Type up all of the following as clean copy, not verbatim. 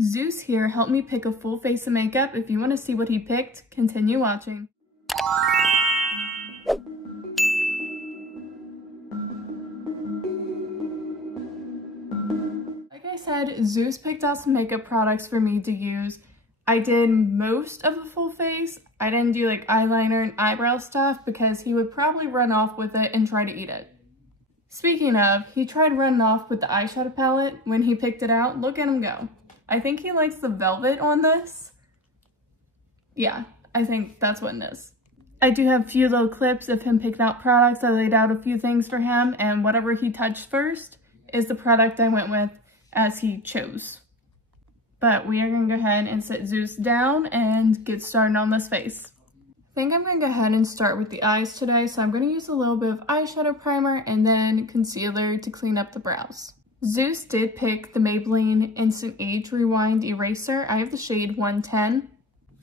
Zeus here helped me pick a full face of makeup. If you want to see what he picked, continue watching. Like I said, Zeus picked out some makeup products for me to use. I did most of a full face. I didn't do like eyeliner and eyebrow stuff because he would probably run off with it and try to eat it. Speaking of, he tried running off with the eyeshadow palette when he picked it out. Look at him go. I think he likes the velvet on this. Yeah, I think that's what it is. I do have a few little clips of him picking out products. I laid out a few things for him, and whatever he touched first is the product I went with as he chose. But we are going to go ahead and sit Zeus down and get started on this face. I think I'm going to go ahead and start with the eyes today, so I'm going to use a little bit of eyeshadow primer and then concealer to clean up the brows. Zeus did pick the Maybelline Instant Age Rewind Eraser. I have the shade 110.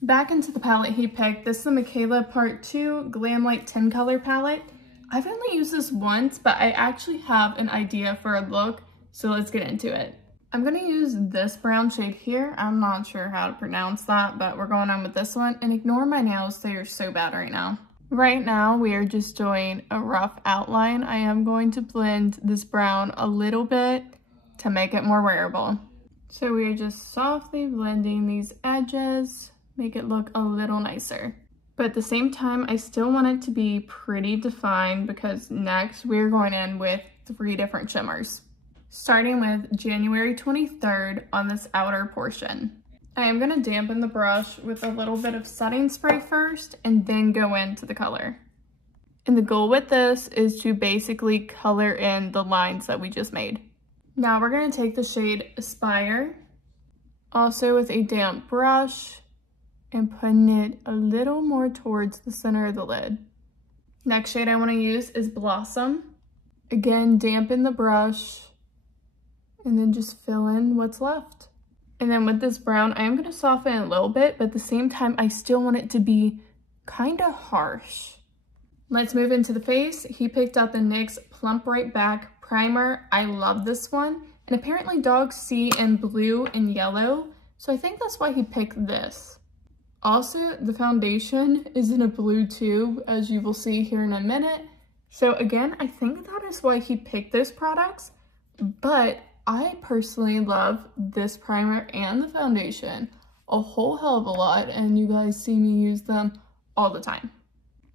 Back into the palette he picked, this is the Michaela Part 2 Glam Light 10 color palette. I've only used this once, but I actually have an idea for a look, so let's get into it. I'm going to use this brown shade here. I'm not sure how to pronounce that, but we're going on with this one. And ignore my nails, they are so bad right now. Right now, we are just doing a rough outline. I am going to blend this brown a little bit to make it more wearable. So we are just softly blending these edges, make it look a little nicer. But at the same time, I still want it to be pretty defined because next we're going in with 3 different shimmers. Starting with January 23rd on this outer portion. I am going to dampen the brush with a little bit of setting spray first and then go into the color. And the goal with this is to basically color in the lines that we just made. Now we're going to take the shade Aspire, also with a damp brush, and putting it a little more towards the center of the lid. Next shade I want to use is Blossom. Again, dampen the brush, and then just fill in what's left. And then with this brown, I am going to soften it a little bit, but at the same time, I still want it to be kind of harsh. Let's move into the face. He picked out the NYX Plump Right Back Primer. I love this one. And apparently dogs see in blue and yellow, so I think that's why he picked this. Also, the foundation is in a blue tube, as you will see here in a minute. So again, I think that is why he picked those products, but I personally love this primer and the foundation a whole hell of a lot, and you guys see me use them all the time.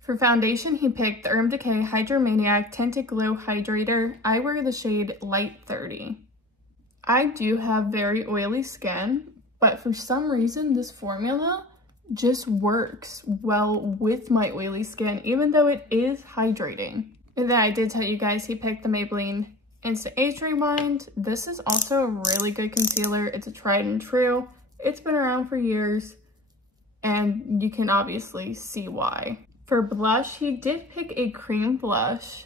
For foundation, he picked the Urban Decay Hydromaniac Tinted Glow Hydrator. I wear the shade Light 30. I do have very oily skin, but for some reason this formula just works well with my oily skin, even though it is hydrating. And then I did tell you guys he picked the Maybelline Instant Age Rewind. This is also a really good concealer. It's a tried and true. It's been around for years, and you can obviously see why. For blush, he did pick a cream blush,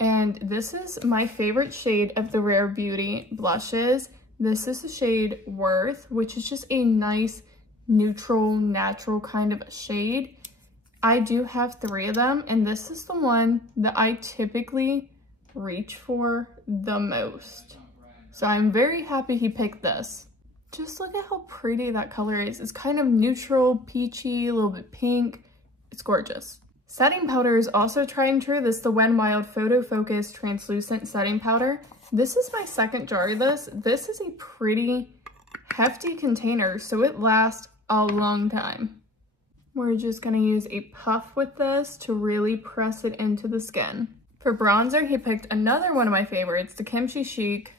and this is my favorite shade of the Rare Beauty blushes. This is the shade Worth, which is just a nice, neutral, natural kind of a shade. I do have 3 of them, and this is the one that I typically reach for the most. So I'm very happy he picked this. Just look at how pretty that color is. It's kind of neutral, peachy, a little bit pink. It's gorgeous. Setting powder is also tried and true. This is the Wen Wild Photo Focus Translucent Setting Powder. This is my second jar of this. This is a pretty hefty container, so it lasts a long time. We're just gonna use a puff with this to really press it into the skin. For bronzer, he picked another one of my favorites, the Kimchi Chic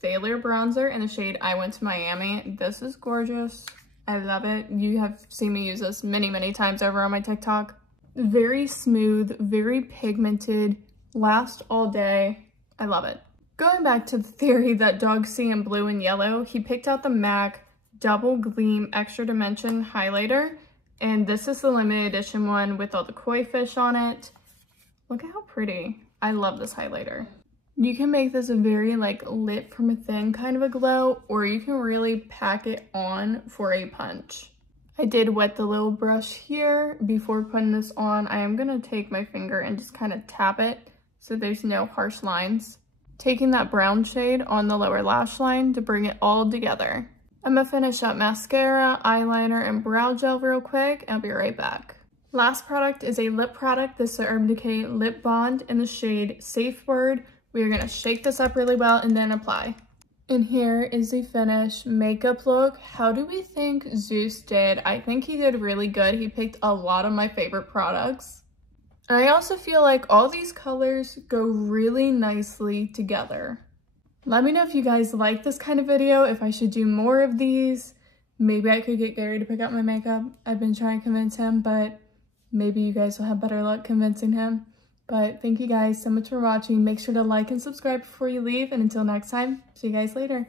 Failure Bronzer in the shade I Went to Miami. This is gorgeous. I love it. You have seen me use this many, many times over on my TikTok. Very smooth, very pigmented, lasts all day. I love it. Going back to the theory that dogs see in blue and yellow, he picked out the MAC Double Gleam Extra Dimension Highlighter. And this is the limited edition one with all the koi fish on it. Look at how pretty. I love this highlighter. You can make this a very like lit from a thin kind of a glow, or you can really pack it on for a punch. I did wet the little brush here before putting this on. I am gonna take my finger and just kind of tap it so there's no harsh lines. Taking that brown shade on the lower lash line to bring it all together. I'm gonna finish up mascara, eyeliner, and brow gel real quick, and I'll be right back. Last product is a lip product, this is the Urban Decay Lip Bond in the shade Safe Word. We are gonna shake this up really well and then apply. And here is the finished makeup look. How do we think Zeus did? I think he did really good. He picked a lot of my favorite products. And I also feel like all these colors go really nicely together. Let me know if you guys like this kind of video, if I should do more of these. Maybe I could get Gary to pick out my makeup. I've been trying to convince him, but maybe you guys will have better luck convincing him. But thank you guys so much for watching. Make sure to like and subscribe before you leave. And until next time, see you guys later.